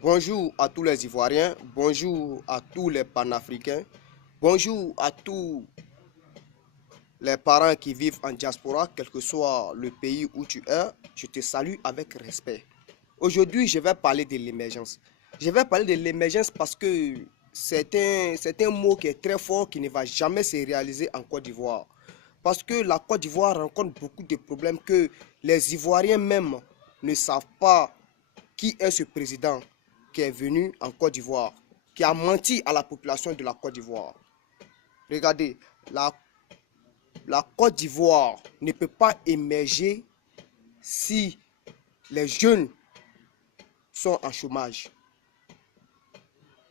Bonjour à tous les Ivoiriens, bonjour à tous les panafricains, bonjour à tous les parents qui vivent en diaspora, quel que soit le pays où tu es, je te salue avec respect. Aujourd'hui, je vais parler de l'émergence. Je vais parler de l'émergence parce que c'est un mot qui est très fort, qui ne va jamais se réaliser en Côte d'Ivoire. Parce que la Côte d'Ivoire rencontre beaucoup de problèmes que les Ivoiriens même ne savent pas qui est ce président qui est venu en Côte d'Ivoire, qui a menti à la population de la Côte d'Ivoire. Regardez, la, la Côte d'Ivoire ne peut pas émerger si les jeunes sont en chômage.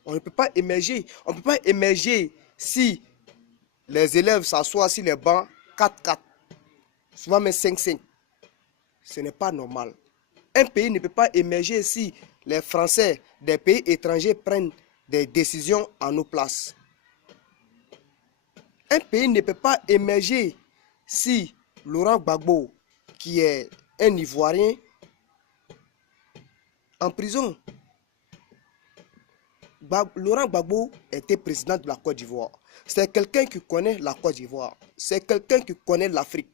On ne peut pas émerger. On ne peut pas émerger si les élèves s'assoient sur les bancs 4-4, souvent même 5-5. Ce n'est pas normal. Un pays ne peut pas émerger si les Français des pays étrangers prennent des décisions à nos places. Un pays ne peut pas émerger si Laurent Gbagbo, qui est un Ivoirien, en prison. Laurent Gbagbo était président de la Côte d'Ivoire. C'est quelqu'un qui connaît la Côte d'Ivoire. C'est quelqu'un qui connaît l'Afrique.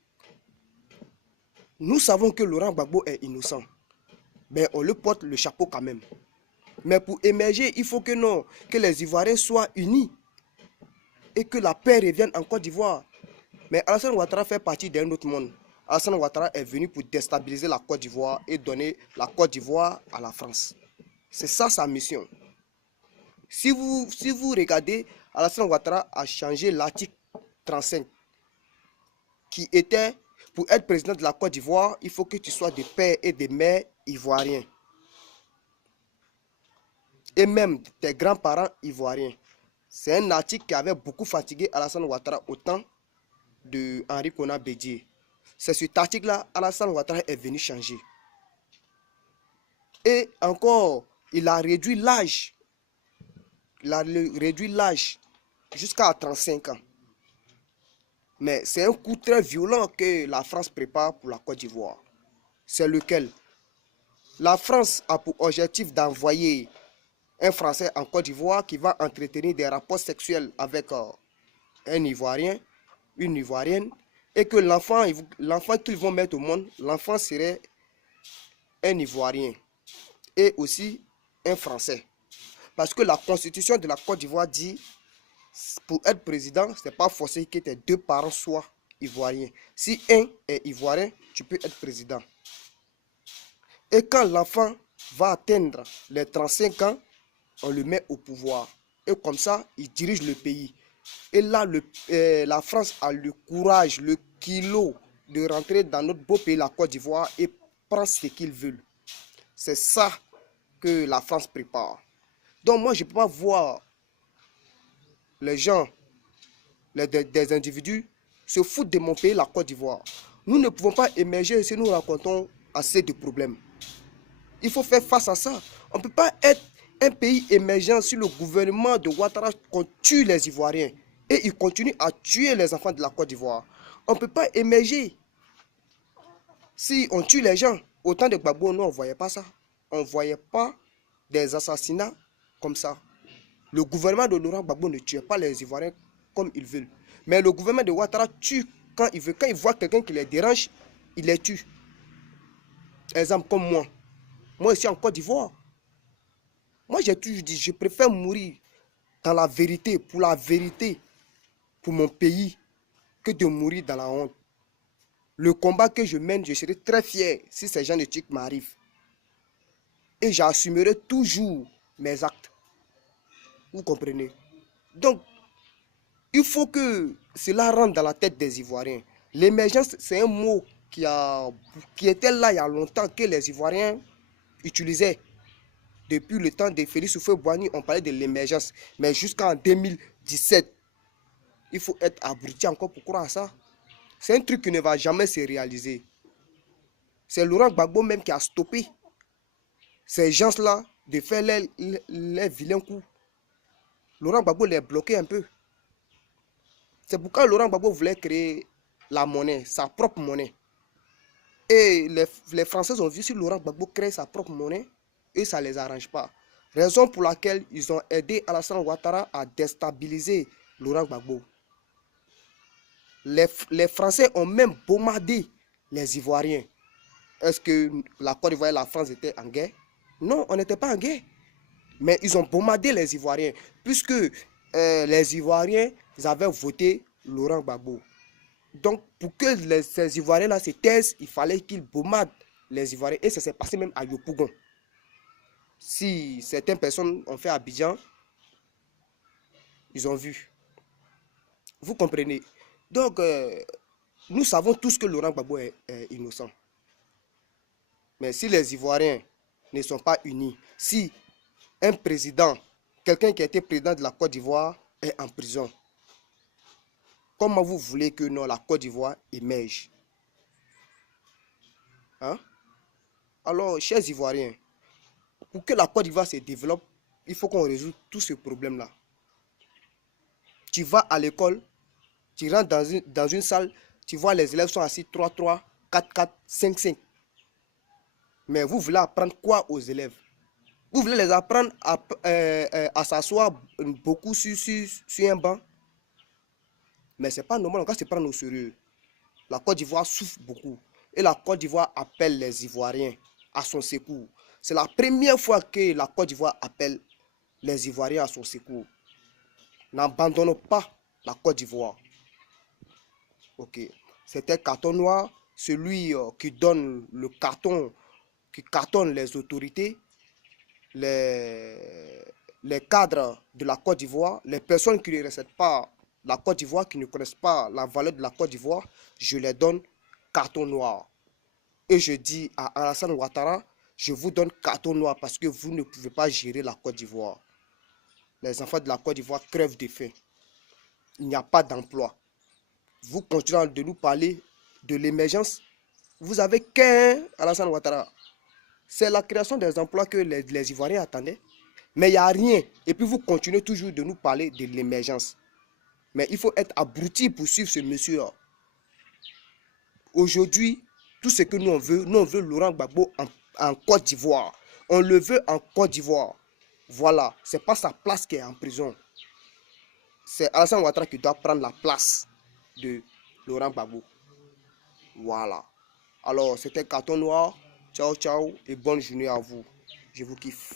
Nous savons que Laurent Gbagbo est innocent. Mais on lui porte le chapeau quand même. Mais pour émerger, il faut que non, que les Ivoiriens soient unis et que la paix revienne en Côte d'Ivoire. Mais Alassane Ouattara fait partie d'un autre monde. Alassane Ouattara est venu pour déstabiliser la Côte d'Ivoire et donner la Côte d'Ivoire à la France. C'est ça sa mission. Si vous regardez, Alassane Ouattara a changé l'article 35 qui était, pour être président de la Côte d'Ivoire, il faut que tu sois de père et de mère ivoiriens. Et même tes grands-parents ivoiriens. C'est un article qui avait beaucoup fatigué Alassane Ouattara au temps de Henri Konan Bédié. C'est cet article-là, Alassane Ouattara est venu changer. Et encore, il a réduit l'âge. Il a réduit l'âge jusqu'à 35 ans. Mais c'est un coup très violent que la France prépare pour la Côte d'Ivoire. C'est lequel? La France a pour objectif d'envoyer un Français en Côte d'Ivoire qui va entretenir des rapports sexuels avec un Ivoirien, une Ivoirienne, et que l'enfant qu'ils vont mettre au monde, l'enfant serait un Ivoirien et aussi un Français. Parce que la constitution de la Côte d'Ivoire dit, pour être président, ce n'est pas forcé que tes deux parents soient ivoiriens. Si un est ivoirien, tu peux être président. Et quand l'enfant va atteindre les 35 ans, on le met au pouvoir. Et comme ça, il dirige le pays. Et là, la France a le courage, le kilo de rentrer dans notre beau pays, la Côte d'Ivoire, et prendre ce qu'ils veulent. C'est ça que la France prépare. Donc moi, je ne peux pas voir les gens, des individus, se foutre de mon pays, la Côte d'Ivoire. Nous ne pouvons pas émerger si nous rencontrons assez de problèmes. Il faut faire face à ça. On ne peut pas être un pays émergent si le gouvernement de Ouattara tue les Ivoiriens et il continue à tuer les enfants de la Côte d'Ivoire. On ne peut pas émerger si on tue les gens. Au temps de Gbagbo, nous, on ne voyait pas ça. On ne voyait pas des assassinats comme ça. Le gouvernement de Laurent Gbagbo ne tuait pas les Ivoiriens comme ils veulent. Mais le gouvernement de Ouattara tue quand il veut. Quand il voit quelqu'un qui les dérange, il les tue. Exemple comme moi. Moi, ici en Côte d'Ivoire, moi, j'ai toujours dit, je préfère mourir dans la vérité, pour mon pays, que de mourir dans la honte. Le combat que je mène, je serai très fier si ces gens de trucs m'arrivent. Et j'assumerai toujours mes actes. Vous comprenez? Donc, il faut que cela rentre dans la tête des Ivoiriens. L'émergence, c'est un mot qui était là il y a longtemps, que les Ivoiriens utilisaient. Depuis le temps de Félix Houphouët-Boigny, on parlait de l'émergence. Mais jusqu'en 2017, il faut être abruti encore pour croire à ça. C'est un truc qui ne va jamais se réaliser. C'est Laurent Gbagbo même qui a stoppé ces gens-là de faire les vilains coups. Laurent Gbagbo les bloqué un peu. C'est pourquoi Laurent Gbagbo voulait créer la monnaie, sa propre monnaie. Et les Français ont vu si Laurent Gbagbo crée sa propre monnaie, et ça ne les arrange pas. Raison pour laquelle ils ont aidé Alassane Ouattara à déstabiliser Laurent Gbagbo. Les Français ont même bombardé les Ivoiriens. Est-ce que la Côte d'Ivoire et la France étaient en guerre? Non, on n'était pas en guerre. Mais ils ont bombardé les Ivoiriens, puisque les Ivoiriens avaient voté Laurent Gbagbo. Donc, pour que ces Ivoiriens-là se taisent, il fallait qu'ils bombardent les Ivoiriens. Et ça s'est passé même à Yopougon. Si certaines personnes ont fait Abidjan, ils ont vu. Vous comprenez? Donc, nous savons tous que Laurent Gbagbo est innocent. Mais si les Ivoiriens ne sont pas unis, si un président, quelqu'un qui a été président de la Côte d'Ivoire est en prison, comment vous voulez que non, la Côte d'Ivoire émerge? Hein? Alors, chers Ivoiriens, pour que la Côte d'Ivoire se développe, il faut qu'on résout tous ces problèmes-là. Tu vas à l'école, tu rentres dans une salle, tu vois les élèves sont assis 3-3, 4-4, 5-5. Mais vous voulez apprendre quoi aux élèves? Vous voulez les apprendre à s'asseoir beaucoup sur un banc? Mais ce n'est pas normal, on va se prendre au sérieux. La Côte d'Ivoire souffre beaucoup. Et la Côte d'Ivoire appelle les Ivoiriens à son secours. C'est la première fois que la Côte d'Ivoire appelle les Ivoiriens à son secours. N'abandonnons pas la Côte d'Ivoire. Ok. C'était Carton Noir, celui qui donne le carton, qui cartonne les autorités, les cadres de la Côte d'Ivoire, les personnes qui ne respectent pas la Côte d'Ivoire, qui ne connaissent pas la valeur de la Côte d'Ivoire, je les donne carton noir. Et je dis à Alassane Ouattara, je vous donne carton noir parce que vous ne pouvez pas gérer la Côte d'Ivoire. Les enfants de la Côte d'Ivoire crèvent de faim. Il n'y a pas d'emploi. Vous continuez de nous parler de l'émergence. Vous avez qu'un Alassane Ouattara. C'est la création des emplois que les Ivoiriens attendaient. Mais il n'y a rien. Et puis vous continuez toujours de nous parler de l'émergence. Mais il faut être abruti pour suivre ce monsieur-là. Aujourd'hui, tout ce que nous on veut Laurent Gbagbo en Côte d'Ivoire. On le veut en Côte d'Ivoire. Voilà, ce n'est pas sa place qui est en prison. C'est Alassane Ouattara qui doit prendre la place de Laurent Gbagbo. Voilà. Alors, c'était Carton Noir. Ciao, ciao et bonne journée à vous. Je vous kiffe.